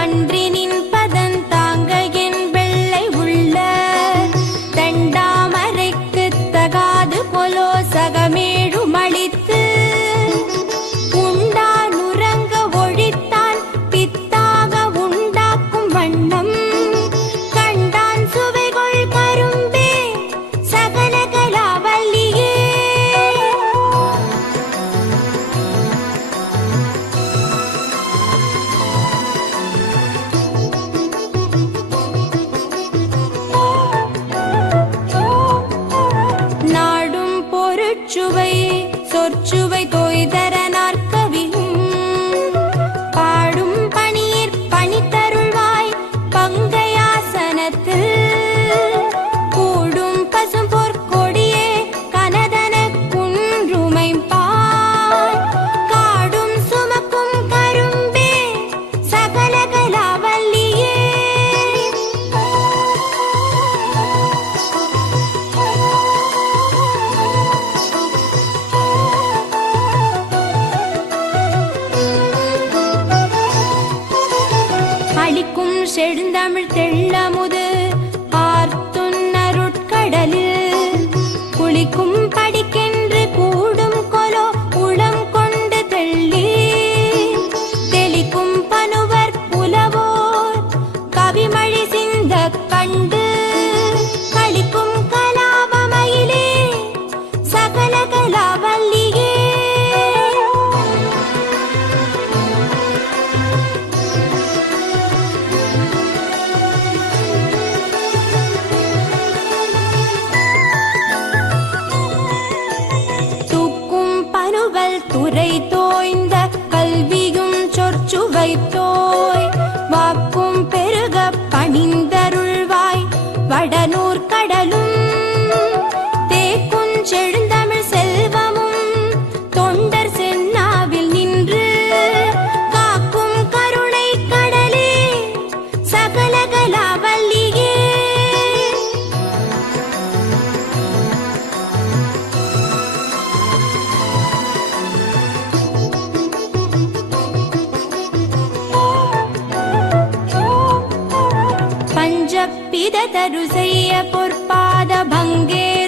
அன்றினின் பதன் தாங்க என் வெள்ளை உள்ள தண்டாமரைக்கு தகாது கொலோ சகமேழு மளித்து உண்டான் உறங்க ஒழித்தான் பித்தாக உண்டாக்கும் வண்ணம் கண்டான் சுவைகொள் கரும்பே சகல கலாவல்லியே சொற்சுவை தோய்தர நாற்கவியும் பாடும் பணியிற் பணித்தருள்வாய் பங்கையாசனத்தில் கூடும் பசும் பொற்கொடியே கனதன குன்றுமைப்பாய் காடும் சுமக்கும் கரும்பே சகல கலாவல்லியே அளிக்கும் செழுந்தமிழ் தெள்ளமுது பார்த்துன்னருட்கடலில் குளிக்கும் படிக்கென்று கூடும் கொலோ உளம் கொண்டு தெள்ளி தெளிக்கும் பனுவர் புலவோர் கவிமழி சிந்த கண்டு களிக்கும் கலாபமயிலே சகல கலாவல்லியே துறை தோய்ந்த கல்வியும் சொற்சுவை தோய் வாக்கும் பெருக பணிந்தருள்வாய் வடநூர் கடலும் தேக்கும் செழுந்தமிழ் செல்வமும் தொண்டர் சென்னாவில் நின்று காக்கும் கருணை கடலே சகல கலாவல்லியே பிததரு செய்ய பொற்பாத பங்கே